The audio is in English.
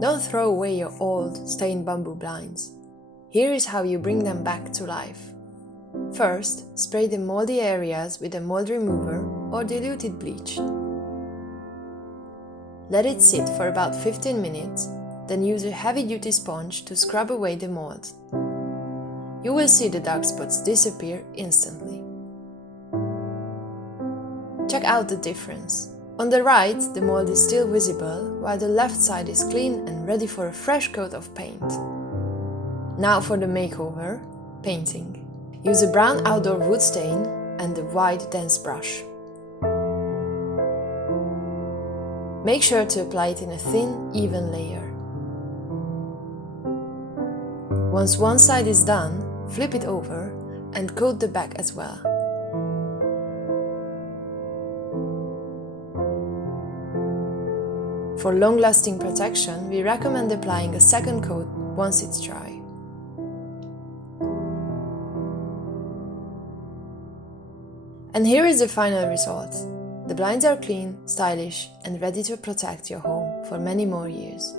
Don't throw away your old, stained bamboo blinds. Here is how you bring them back to life. First, spray the moldy areas with a mold remover or diluted bleach. Let it sit for about 15 minutes, then use a heavy-duty sponge to scrub away the mold. You will see the dark spots disappear instantly. Check out the difference. On the right, the mold is still visible, while the left side is clean and ready for a fresh coat of paint. Now for the makeover, painting. Use a brown outdoor wood stain and a wide, dense brush. Make sure to apply it in a thin, even layer. Once one side is done, flip it over and coat the back as well. For long-lasting protection, we recommend applying a second coat once it's dry. And here is the final result. The blinds are clean, stylish, and ready to protect your home for many more years.